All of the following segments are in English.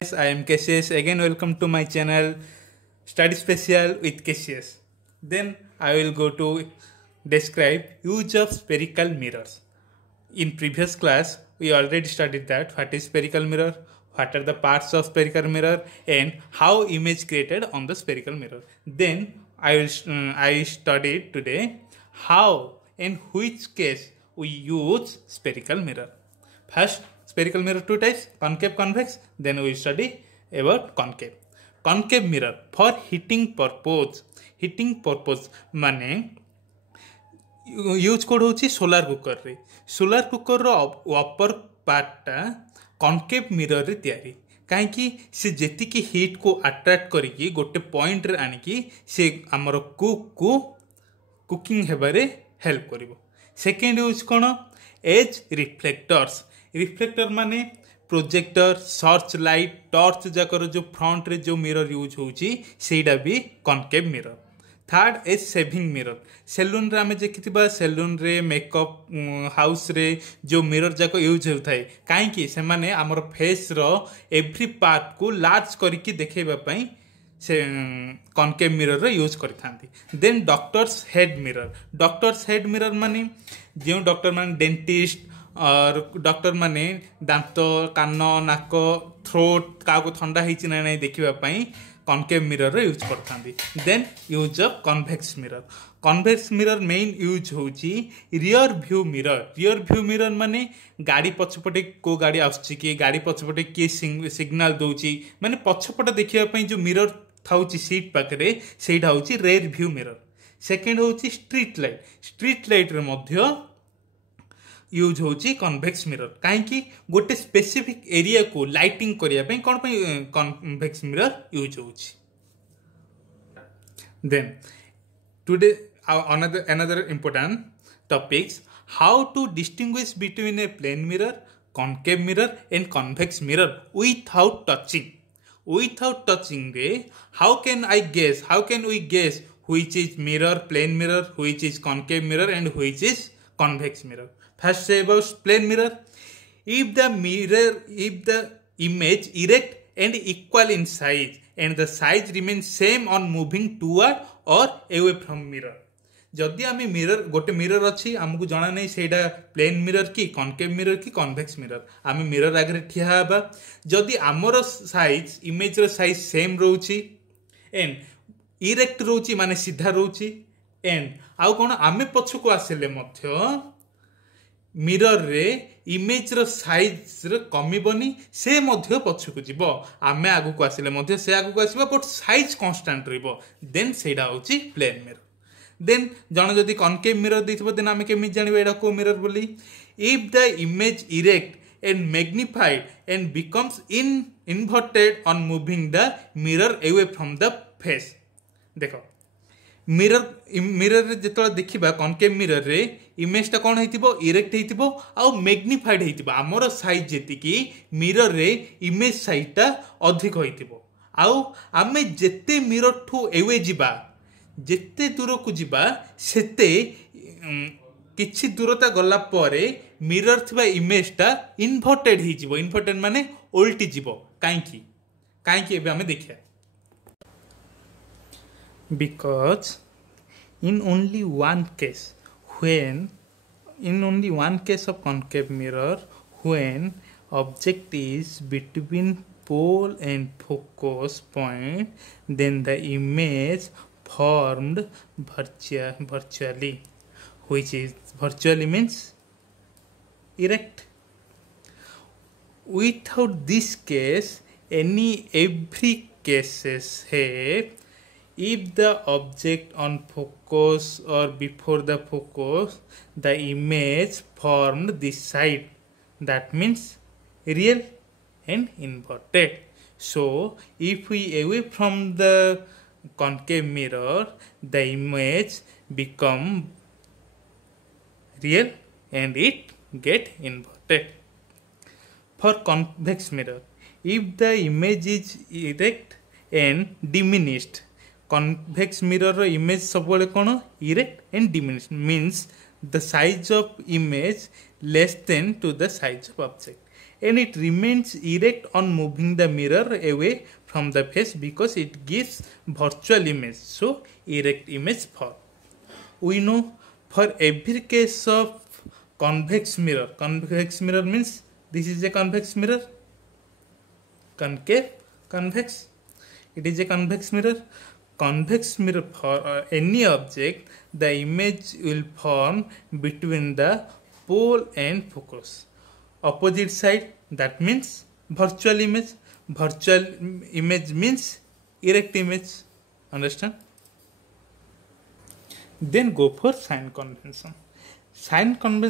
Yes, I am Cassius. Again, welcome to my channel Study Special with Cassius. Then I will go to describe use of spherical mirrors. In previous class, we already studied that what is spherical mirror, what are the parts of spherical mirror, and how image created on the spherical mirror. Then I studied today how and which case we use spherical mirror. First, spherical mirror two types, concave, convex. Then we study about concave. Concave mirror for heating purpose. Heating purpose माने use code होची solar cooker रे. Solar cooker रो अपर पार्टा concave mirror रे तयारी कहीं से जेति की heat को अट्रैक्ट करिकी गोटे पॉइंट रे आनिकी से हमर कुक को cooking Hebare help करिवो. Second use कोन एज रिफ्लेक्टर्स. रिफ्लेक्टर माने प्रोजेक्टर, सर्च लाइट, टॉर्च जाकर जो फ्रंट रे जो मिरर यूज होची सेटा भी concave mirror. Third as shaving mirror. Saloon रे आमे देखिथिबा सेलून रे मेकअप हाउस रे जो मिरर जाको यूज होथाय काहेकि से माने हमर फेस रो एवरी पार्ट को लार्ज करिकि देखेबा पई से कॉनकेव मिरर रे यूज करथांती. Then doctors head mirror. Doctors head mirror माने जो डॉक्टर माने डेंटिस्ट और डॉक्टर माने दांत, कान, नाक, थ्रोट का ठंडा होती ना नहीं देखा कॉनकेव मिरर यूज करथांती. Then use of convex mirror. Convex mirror main use होची rear view mirror. Rear view mirror माने गाड़ी पछपटे को गाड़ी आसुची कि गाड़ी पछपटे किए सिग्नल दउची माने पछपटे देखिबा पई जो मिरर थाउची सीट पाखरे सेटा होची रियर व्यू मिरर. सेकंड होची स्ट्रीट लाइट. स्ट्रीट लाइट रे मध्य यूज होची कन्वेक्स मिरर कहीं गोटे स्पेसिफिक एरिया को लाइटिंग करने कौन कन्वेक्स मिरर यूज होची. Then today another important topics, how to distinguish between a plane mirror, concave mirror and convex mirror without touching. Without touching रे how can we guess which is mirror, plane mirror, which is concave mirror and which is convex mirror. First say about plane mirror. If the image erect and equal in size and the size remains same on moving toward or away from mirror. जदि आम mirror गोटे mirror अच्छी आमको जना नहीं सेटा plane mirror कि concave mirror कि कन्वेक्स मिरर आम मिरर आगे ठिया हवा जदि आमर साइज इमेज रो साइज सेम रोची एंड इरेक्ट रोची माने सीधा रोची एंड आउ कोन आमे पछको आसेले मध्य मिरर रे इमेज रो साइज रे कमिबनी से मध्य पछको जिवो आमे आगु को आसेले मध्य से आगु को आसीबो बट साइज कांस्टेंट रहबो देन सेडा होची प्लेन मिरर. देन जन जदि कॉनकेव मिरर देथिबो देन आमे केमि जानिबो एडा को मिरर बोली. If the image erect and magnified and becomes inverted on moving the mirror away from the face. देखो मिरर जो देखा कॉनकेव मिरर रे इमेज टा कौन होइतिबो इरेक्ट होइतिबो आ मैग्निफाइड होइतिबो आमर साइज जेतिकी मिरर रे इमेज साइज टा अधिक होइतिबो आउ आमे जेते मिरर ठू एवे जिबा जेते दूर को जिबा सेते किछि दूरता गला परे मिरर थिबा इमेज टा इन्वर्टेड ही जिवो. इन्वर्टेड माने उल्टी जिवो काहेकि एबे आमे देखिया. Because in only one case of concave mirror, when object is between pole and focus point, then the image formed virtually, which is virtually means erect. Without this case, every cases have if the object on focus or before the focus the image formed this side, that means real and inverted. So if we away from the concave mirror the image become real and it get inverted. For convex mirror, if the image is erect and diminished, convex mirror image सब कौन erect and diminished means the size of image less than to the size of object and it remains erect on moving the mirror away from the face because it gives virtual image. So erect image form. We know for every case of convex mirror means this is a convex mirror, concave, convex. It is a convex mirror. Convex mirror for any object, the image will form between the pole and focus. Opposite side, that means virtual image. Virtual image means erect image. Understand? Then go for sign convention.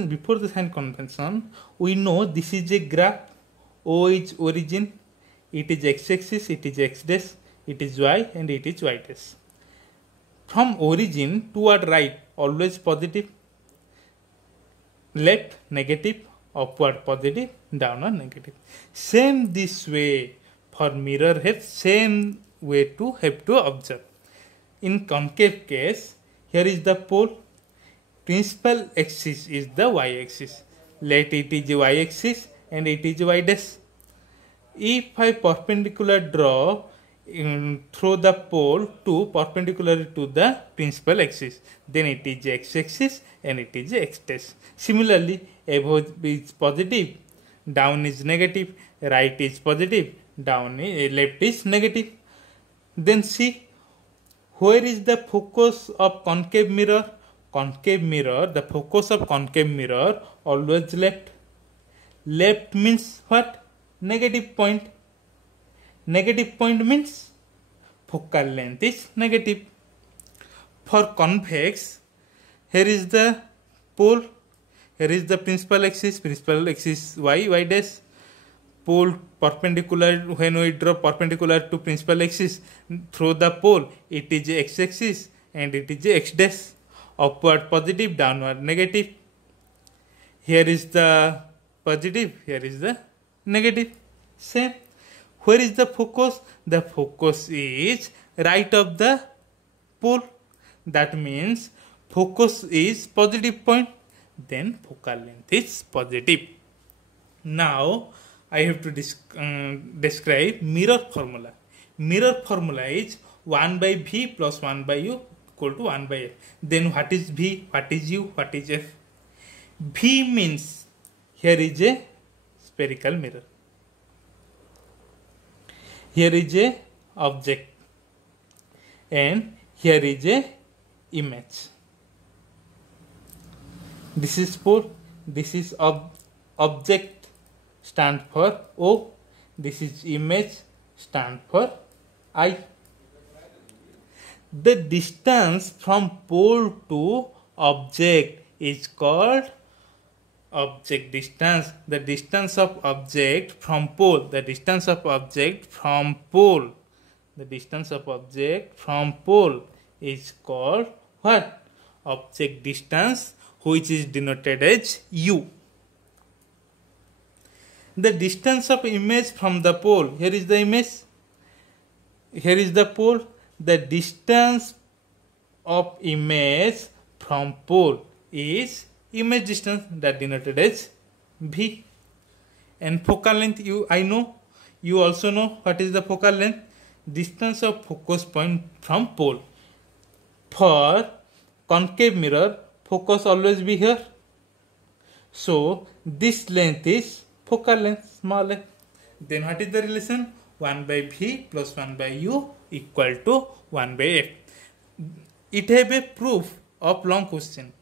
Before the sign convention, we know this is a graph. O is origin, it is x-axis, it is x dash, it is y, and it is y dash. From origin toward right, always positive, left negative, upward positive, downward negative. Same this way for mirror have same way to have to observe. In concave case, here is the pole, principal axis is the y-axis, let it is y-axis and it is y dash. If I perpendicular draw through the pole to perpendicular to the principal axis, then it is x-axis and it is x dash. Similarly, above is positive, down is negative, right is positive, left is negative. Then see, where is the focus of concave mirror? Concave mirror, the focus of concave mirror always left. Left means what? Negative point. Negative point means focal length is negative. For convex, here is the pole, here is the principal axis y dash. Pole perpendicular, when we draw perpendicular to principal axis through the pole, it is x-axis and it is x dash. Upward positive, downward negative. Here is the positive, here is the negative. Same. Where is the focus? The focus is right of the pole. That means focus is positive point, then focal length is positive. Now I have to describe mirror formula. Mirror formula is 1 by V plus 1 by U equal to 1 by F. Then what is V, what is U, what is F? V means here is a spherical mirror. Here is a object and here is a image. This is pole, this is object, stand for O, this is image, stand for I. The distance from pole to object is called object distance. The distance of object from pole, the distance of object from pole, the distance of object from pole is called what? Object distance, which is denoted as U. The distance of image from the pole, here is the image, here is the pole. The distance of image from pole is image distance, that denoted as V. And focal length, I know, you also know what is the focal length, distance of focus point from pole. For concave mirror, focus always be here. So this length is focal length, small f. Then what is the relation? 1 by V plus 1 by U equal to 1 by F. It have a proof of long question,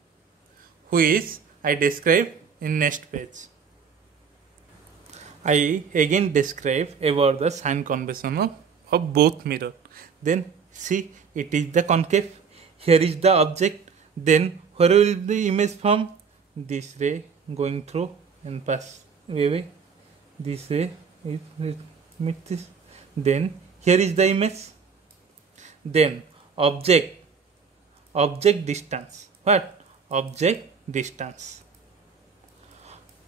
which I describe in next page. I again describe about the sign convention of both mirror. Then see, it is the concave, here is the object, then where will the image form? This ray going through and pass away, this ray is meet this, then here is the image, then object distance, what? Object distance,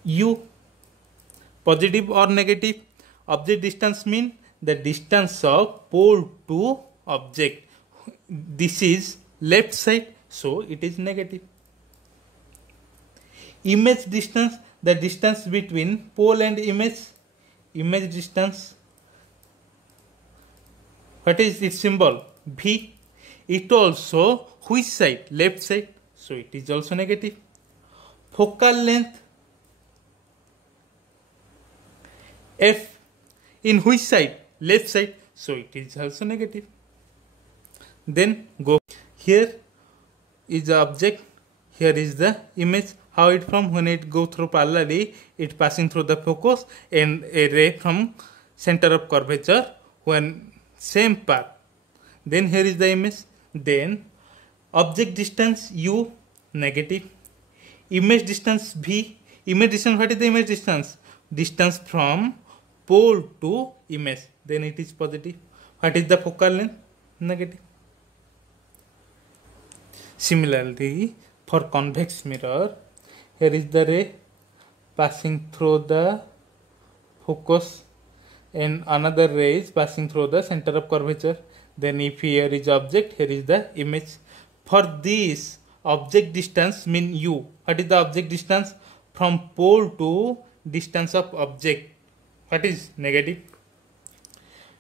U, positive or negative. Object distance mean the distance of pole to object. This is left side, so it is negative. Image distance, the distance between pole and image distance. What is its symbol? V. It also which side? Left side. So it is also negative. Focal length F. In which side? Left side. So it is also negative. Then go. Here is the object. Here is the image. How it from? When it go through parallelly, it passing through the focus and a ray from center of curvature when same path. Then here is the image. Then object distance U negative. Image distance V. Image distance, what is the image distance? Distance from pole to image. Then it is positive. What is the focal length? Negative. Similarly, for convex mirror, here is the ray passing through the focus and another ray is passing through the center of curvature. Then if here is object, here is the image. For this object distance mean U. What is the object distance? From pole to distance of object. What is negative?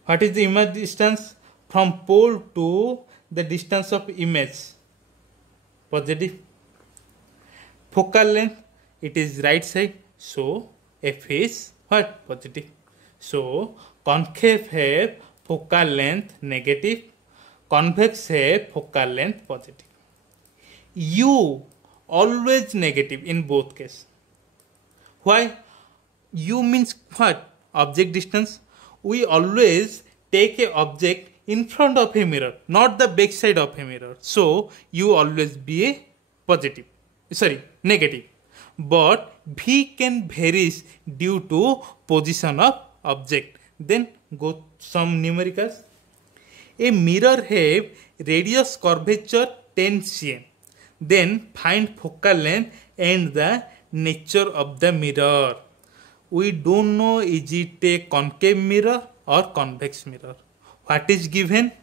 What is the image distance? From pole to the distance of image. Positive. Focal length, it is right side. So F is what? Positive. So concave have focal length negative. Convex have focal length positive. U always negative in both cases. Why? U means what? Object distance. We always take a object in front of a mirror, not the back side of a mirror. So U always be a positive. Sorry, negative. But V can varies due to position of object. Then go some numericals. A mirror have radius curvature 10 cm. Then find focal length and the nature of the mirror. We don't know is it a concave mirror or convex mirror. What is given?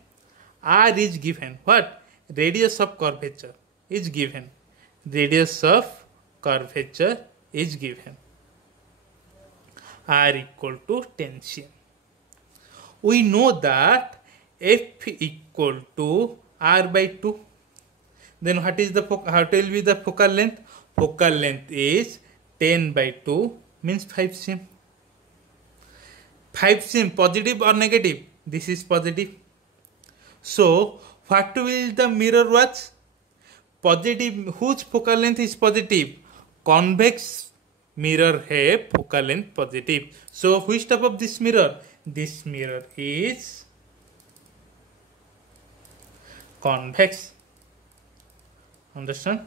R is given. What? Radius of curvature is given. Radius of curvature is given. R equal to 10 cm. We know that F equal to R by 2. Then what is the how will be the focal length? Focal length is 10 by 2 means 5 cm. 5 cm positive or negative? This is positive. So what will the mirror watch? Positive. Whose focal length is positive? Convex mirror have focal length positive. So which type of this mirror? This mirror is convex. Understand?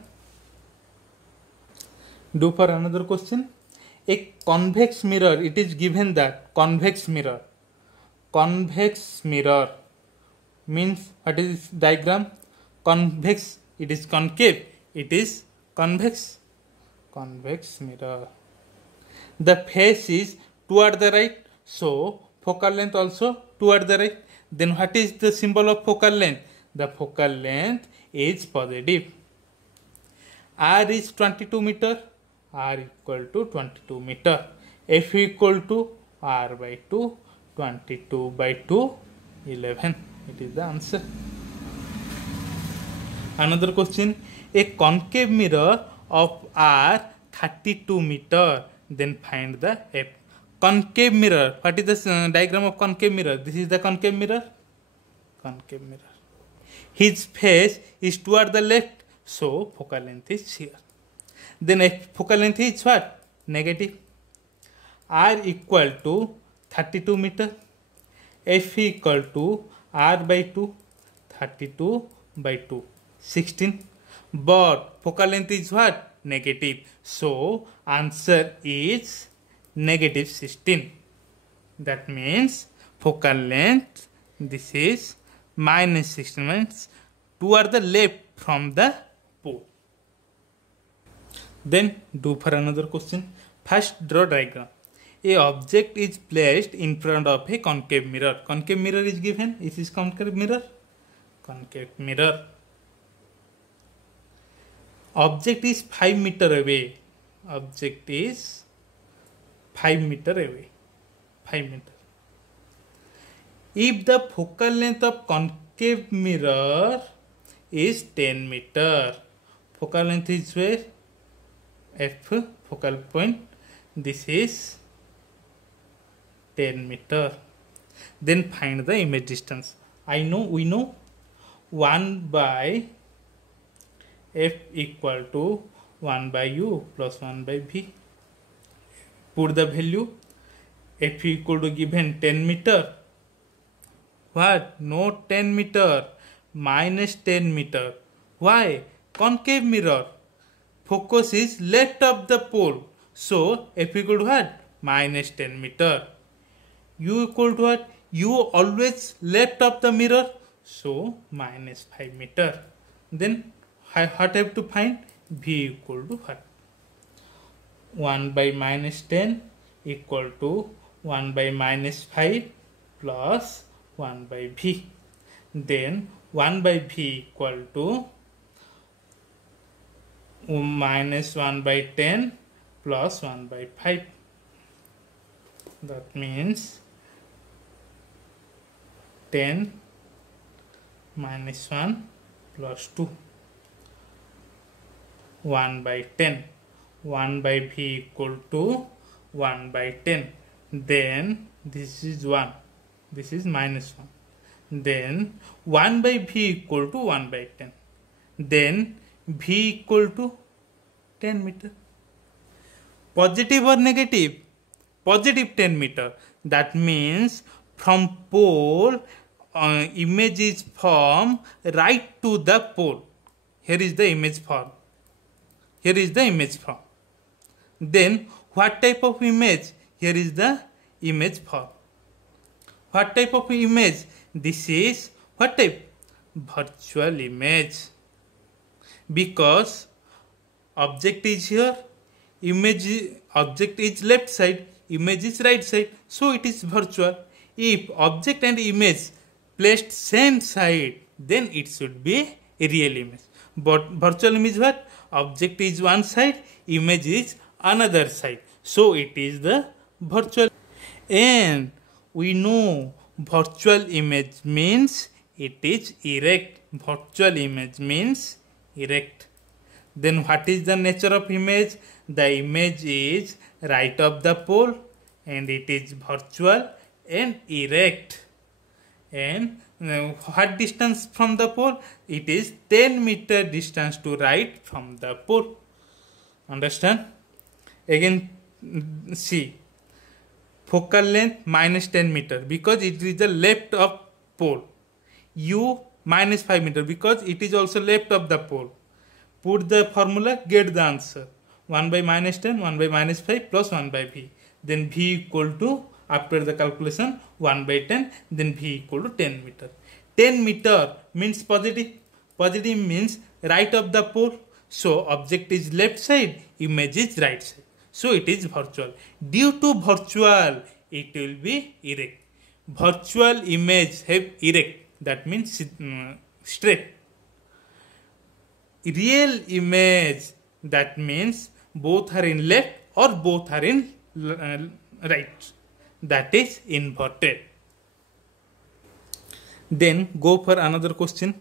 Do for another question. A convex mirror, it is given that convex mirror means what is diagram? Convex, it is concave, it is convex mirror. The face is toward the right, so focal length also toward the right. Then what is the symbol of focal length? The focal length is positive. R is 22 meter. R equal to 22 meter. F equal to R by 2. 22 by 2, 11. It is the answer. Another question. A concave mirror of R 32 meter. Then find the F. Concave mirror. What is the diagram of concave mirror? This is the concave mirror. Concave mirror. His face is toward the left. So focal length is here. Then F focal length is what? Negative. R equal to 32 meter. F equal to R by 2. 32 by 2. 16. But focal length is what? Negative. So answer is negative 16. That means focal length, this is minus 16, means toward the left from the pole. Then do for another question. First draw diagram. A object is placed in front of a concave mirror. Concave mirror is given. This is concave mirror. Concave mirror. Object is 5 meter away. object is 5 meter away, 5 meter. If the focal length of concave mirror is 10 meter, focal length is where? F, focal point, this is 10 meter. Then find the image distance. We know 1 by F equal to 1 by U plus 1 by V. Put the value. F equal to given 10 meter. What? No 10 meter. Minus 10 meter. Why? Concave mirror. Focus is left of the pole. So F equal to what? Minus 10 meter. U equal to what? U always left of the mirror. So minus 5 meter. Then what I have to find? V equal to what? 1 by minus 10 equal to 1 by minus 5 plus 1 by V. Then 1 by V equal to minus 1 by 10 plus 1 by 5. That means 10 minus 1 plus 2. 1 by 10. 1 by V equal to 1 by 10. Then this is 1. This is minus 1. Then 1 by V equal to 1 by 10. Then V equal to 10 meter. Positive or negative? Positive 10 meter. That means from pole image is from right to the pole. Here is the image form. Here is the image form. Then what type of image? Here is the image form. What type of image? This is what type? Virtual image. Because object is here, object is left side, image is right side, so it is virtual. If object and image placed same side, then it should be a real image. But virtual image what? Object is one side, image is another side, so it is the virtual. And we know virtual image means it is erect. Virtual image means erect. Then what is the nature of image? The image is right of the pole and it is virtual and erect. And what distance from the pole? It is 10 meter distance to right from the pole. Understand? Again see, focal length minus 10 meter because it is the left of pole. U minus 5 meter because it is also left of the pole. Put the formula, get the answer. 1 by minus 10, 1 by minus 5 plus 1 by V. Then V equal to, after the calculation, 1 by 10, then V equal to 10 meter. 10 meter means positive. Positive means right of the pole. So object is left side, image is right side. So it is virtual. Due to virtual, it will be erect. Virtual image have erect. That means straight. Real image, that means both are in left or both are in right. That is inverted. Then go for another question.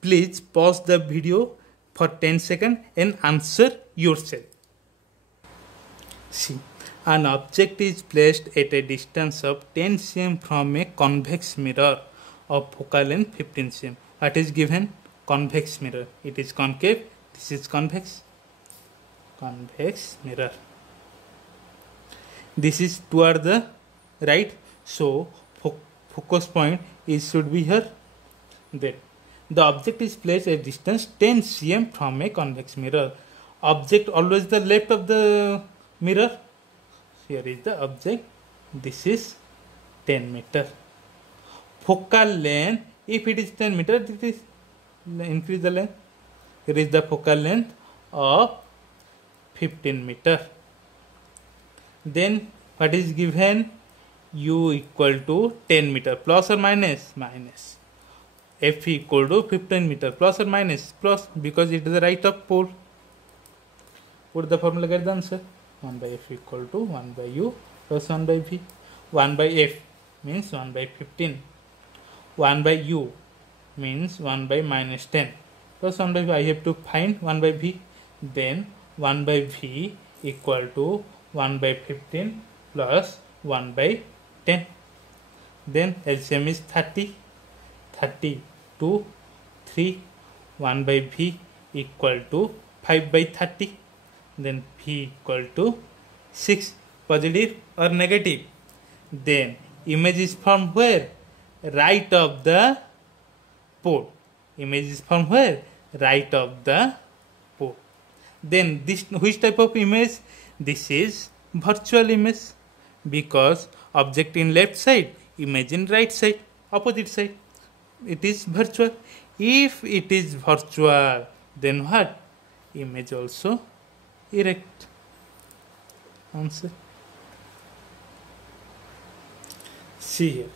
Please pause the video for 10 seconds and answer yourself. See, an object is placed at a distance of 10 cm from a convex mirror of focal length 15 cm. What is given? Convex mirror. It is concave. This is convex. Convex mirror. This is toward the right. So focus point should be here. Then the object is placed at distance 10 cm from a convex mirror. Object always the left of the mirror. Here is the object. This is 10 meter. Focal length, if it is 10 meter, this is increase the length. Here is the focal length of 15 meter. Then what is given? U equal to 10 meter plus or minus? Minus. F equal to 15 meter plus or minus? Plus, because it is the right of pole. Put the formula, get the answer. 1 by f equal to 1 by u plus 1 by v. 1 by f means 1 by 15. 1 by u means 1 by minus 10 plus 1 by v. I have to find 1 by v. Then 1 by v equal to 1 by 15 plus 1 by 10. Then LCM is 30. 30 2 3. 1 by v equal to 5 by 30. Then v equal to 6. Positive or negative. Then image is from where? Right of the port. Image is from where? Right of the port. Then this which type of image? This is virtual image, because object in left side, image in right side, opposite side. It is virtual. If it is virtual, then what? Image also erect. Answer. See here.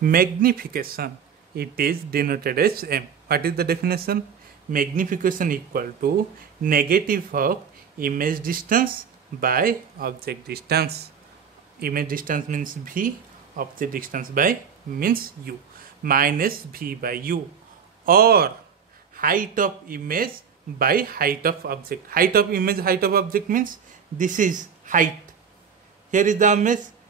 Magnification. It is denoted as M. What is the definition? Magnification equal to negative of image distance by object distance. Image distance means V, object distance by means U, minus V by U, or height of image by height of object. Height of image, height of object means this is height. Here is the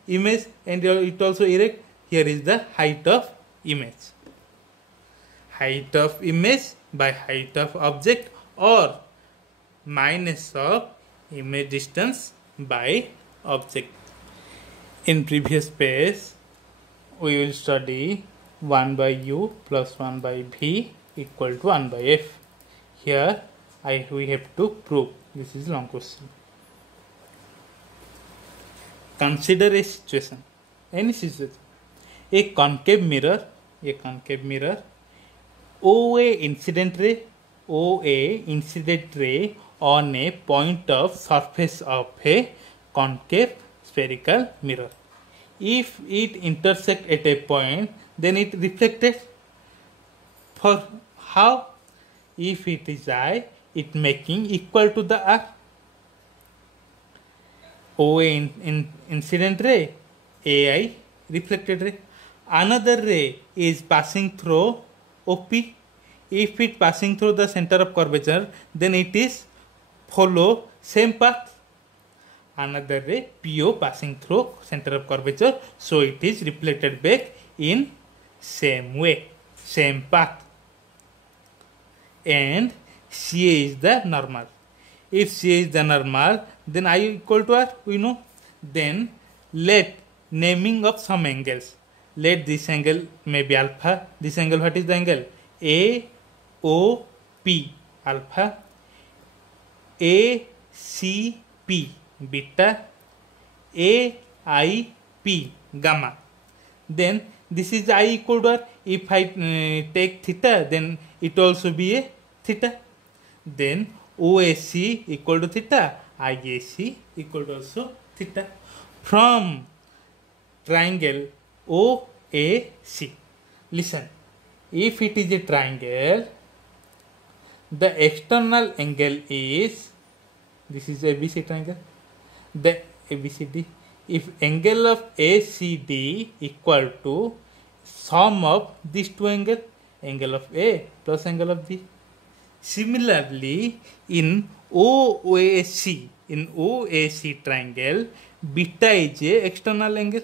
image and it also erect. Here is the height of image. Height of image by height of object, or minus of image distance by object. In previous page, we will study 1 by u plus 1 by v equal to 1 by f. Here we have to prove. This is long question. Consider a situation. Any situation. A concave mirror. OA incident ray on a point of surface of a concave spherical mirror. If it intersect at a point, then it reflected. For how? If it is I, it making equal to the R. OA incident ray, AI reflected ray. Another ray is passing through OP. If it passing through the center of curvature, then it is follow same path. Another ray PO passing through center of curvature, so it is reflected back in same way, same path. And CA is the normal. If CA is the normal, then I equal to R, we know. Then let naming of some angles. Let this angle may be alpha. This angle, what is the angle? AOP alpha, ACP beta, AIP gamma. Then this is I equal to R. If I take theta, then it also be a theta. Then OAC equal to theta, IAC equal to also theta. From triangle OAC, listen, if it is a triangle, the external angle is, this is ABC triangle, the ABCD. If angle of ACD equal to sum of these two angles, angle of A plus angle of B. Similarly, in OAC triangle, beta is a external angle.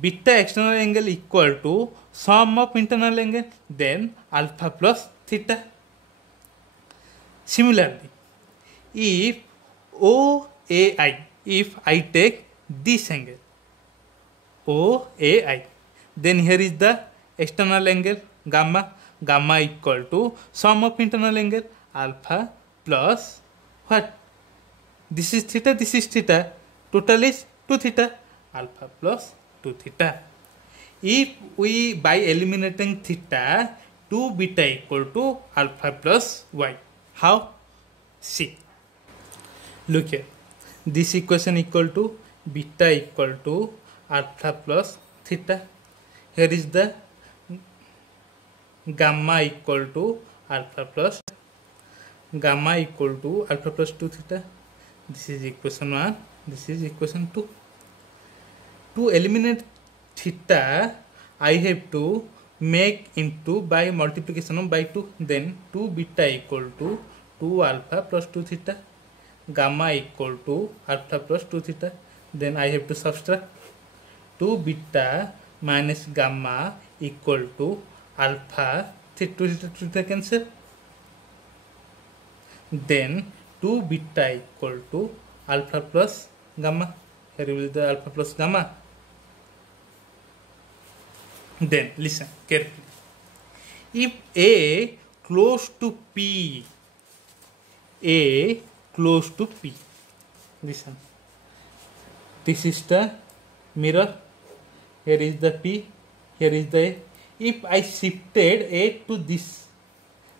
Beta external angle equal to sum of internal angle, then alpha plus theta. Similarly, if OAI, if I take this angle OAI, then here is the external angle gamma. Gamma equal to sum of internal angle alpha plus what? This is theta, this is theta. Total is 2 theta. Alpha plus 2 theta. If we by eliminating theta, 2 beta equal to alpha plus y. How? See. Look here. This equation equal to beta equal to alpha plus theta. Here is the gamma equal to alpha plus 2 theta. This is equation 1. This is equation 2. To eliminate theta, I have to make into by multiplication of by 2. Then 2 beta equal to 2 alpha plus 2 theta. Gamma equal to alpha plus 2 theta. Then I have to subtract 2 beta minus gamma equal to alpha. 2 theta cancel. Then 2 beta equal to alpha plus gamma. Here will be the alpha plus gamma. Then listen carefully. If A close to P, listen. This is the mirror. Here is the P. Here is the A. If I shifted A to this,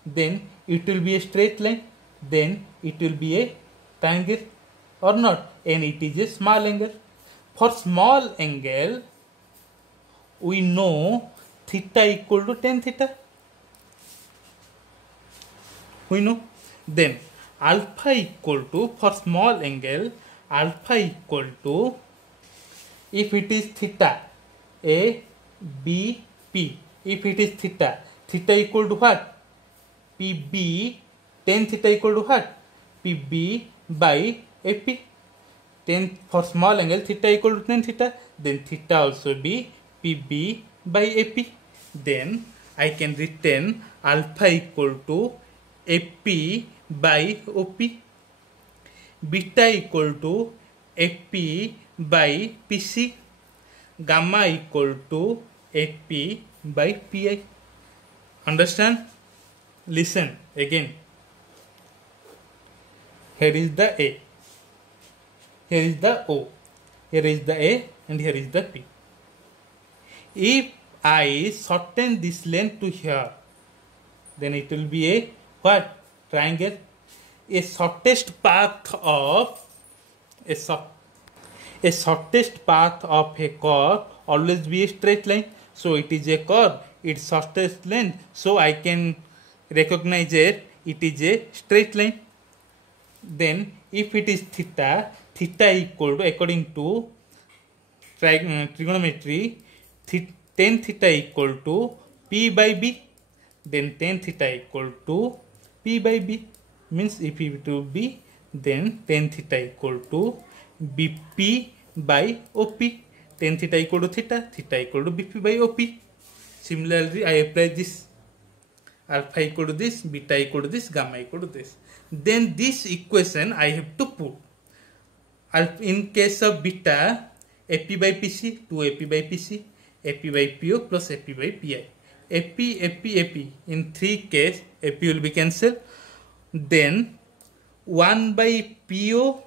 then it will be a straight line. Then it will be a triangle or not, and it is a small angle. For small angle, we know theta equal to tan theta. We know. Then alpha equal to, for small angle, alpha equal to, if it is theta, A, B, P. If it is theta, theta equal to what? PB. Tan theta equal to what? PB by AP. Tan for small angle, theta equal to tan theta. Then theta also be PB by AP. Then I can retain alpha equal to AP by OP. Beta equal to AP by PC. Gamma equal to AP by PI. Understand? Listen again. Here is the A. Here is the O. Here is the A and here is the P. If I shorten this length to here, then it will be a what? Triangle. A shortest path of a curve always be a straight line. So it is a curve. Its shortest length. So I can recognize it is a straight line. Then if it is theta equal to, according to trigonometry, tan theta equal to P by B. Then tan theta equal to P by B. Means if it will be, then tan theta equal to BP by OP. Tan theta equal to theta equal to BP by OP. Similarly, I apply this. Alpha equal to this, beta equal to this, gamma equal to this. Then this equation I have to put. In case of beta, AP by PC, 2AP by PC, AP by PO plus AP by PI. AP. In 3 cases, AP will be cancelled. Then 1 by PO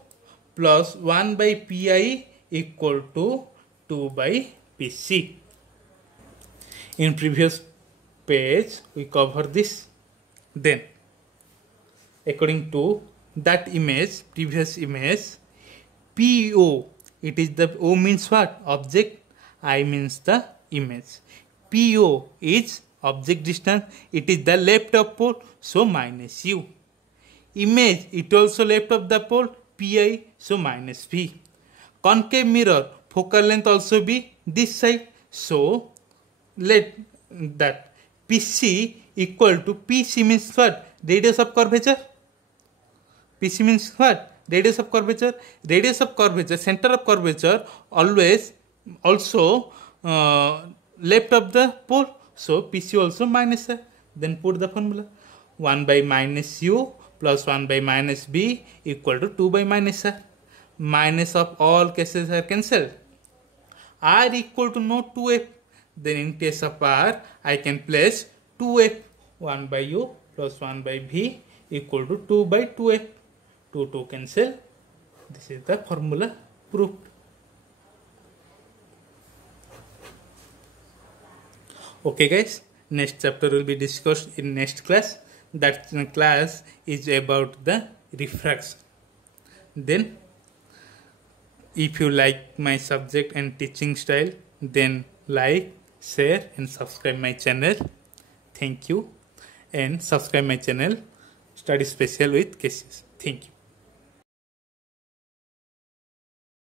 plus 1 by PI equal to 2 by PC. In previous page, we cover this. Then, according to that image, previous image, PO, it is the O means what? Object, I means the image. PO is object distance, it is the left of pole, so minus U. Image, it also left of the pole, PI, so minus V. Concave mirror, focal length also be this side, so let that PC equal to, PC means what? Radius of curvature. PC means what? Radius of curvature. Radius of curvature, center of curvature always also left of the pole. So PC also minus R. Then put the formula. 1 by minus U plus 1 by minus B equal to 2 by minus R. Minus of all cases are cancelled. R equal to no 2F. Then in case of R, I can place 2F. 1 by U plus 1 by V equal to 2 by 2F. 2 cancel. This is the formula proved. Okay guys, next chapter will be discussed in next class. That class is about the refraction. Then if you like my subject and teaching style, then like, share and subscribe my channel. Thank you. And subscribe my channel Study Special with Cassius. Thank you.